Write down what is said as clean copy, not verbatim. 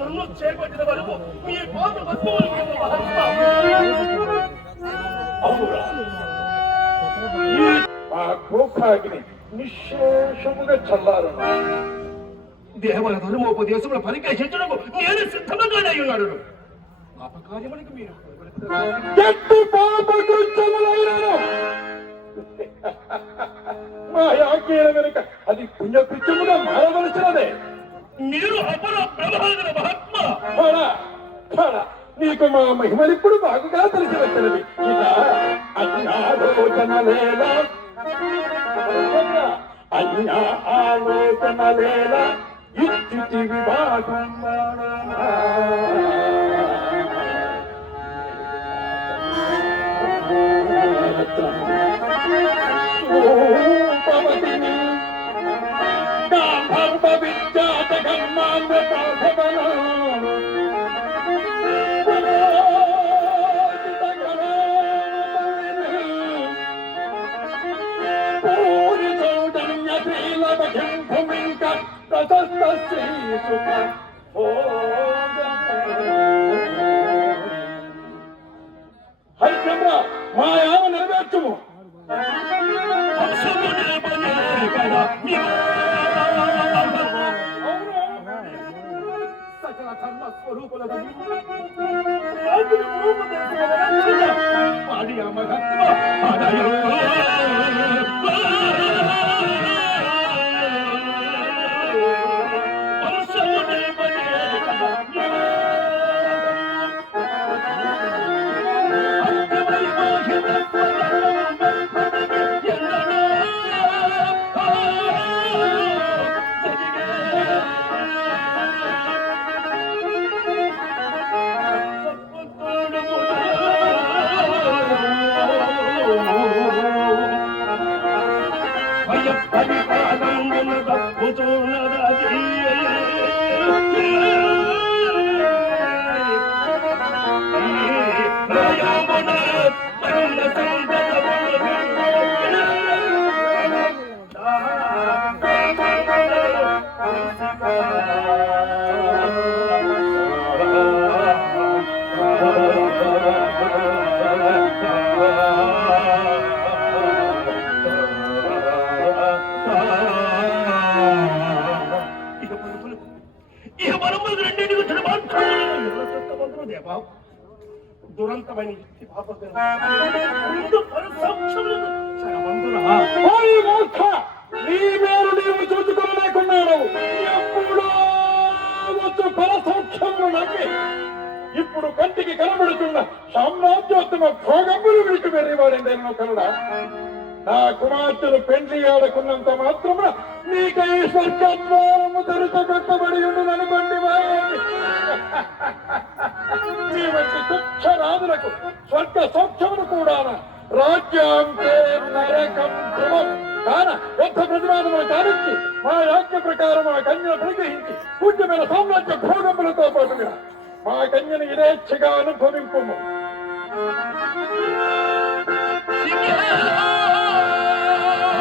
నన్ను చేపట్టిన వరకు మీ పాత వస్తువులు అవునురా, ఆ కోకాగ్ని నిశ్శేషముగా చల్లారు. దేవల ధర్మోపదేశముల పరికేషించడానికి నేను సిద్ధంగానే ఉన్నాడు. పాపకార్యములకు మీరు మా యాజ్ఞల వెనుక అది పుణ్యకృత్యముగా మారవలసినదే. మీరు అపర ప్రభావిత మహాత్మ. నీకు మా మహిమలిప్పుడు బాగుగా తెలిసి వచ్చినది. ఇక అన్యాలోచనలేలా అన్యా ఆలోచనలేలా ఇచ్చి విభాగం హరిచంద్ర మా యామ నెరవేర్చుము. సకల ధర్మ స్వరూపుల దురంతమైన నీ మేలు నీవు చూసుకోలేకున్నాడు. ఎప్పుడో వచ్చు పరసౌఖ్యములు నమ్మి ఇప్పుడు కంటికి కనబడుతున్న సామ్రాజ్యోత్తమ భోగములు విడిచి వెర్రివాడిందేనో కనుడా. నా కుమార్తెలు పెండ్లి ఆడకున్నంత మాత్రమున నీకై స్వర్గద్వారము తెరుచబెట్టబడి ఉండుననుకోండి. నీ వంటి తుచ్చరాజులకు స్వర్గ సౌఖ్యములు కూడా రాజ్యం నరకం ధ్రువం కాన యుద్ధ ప్రతిపాదన కారించి మా యాజ్ఞ ప్రకారం ఆ కన్యను పరిగ్రహించి పూజ్యమైన సామ్రాజ్య భోగములతో పాటుగా మా కన్యను యథేచ్ఛగా అనుభవింపు.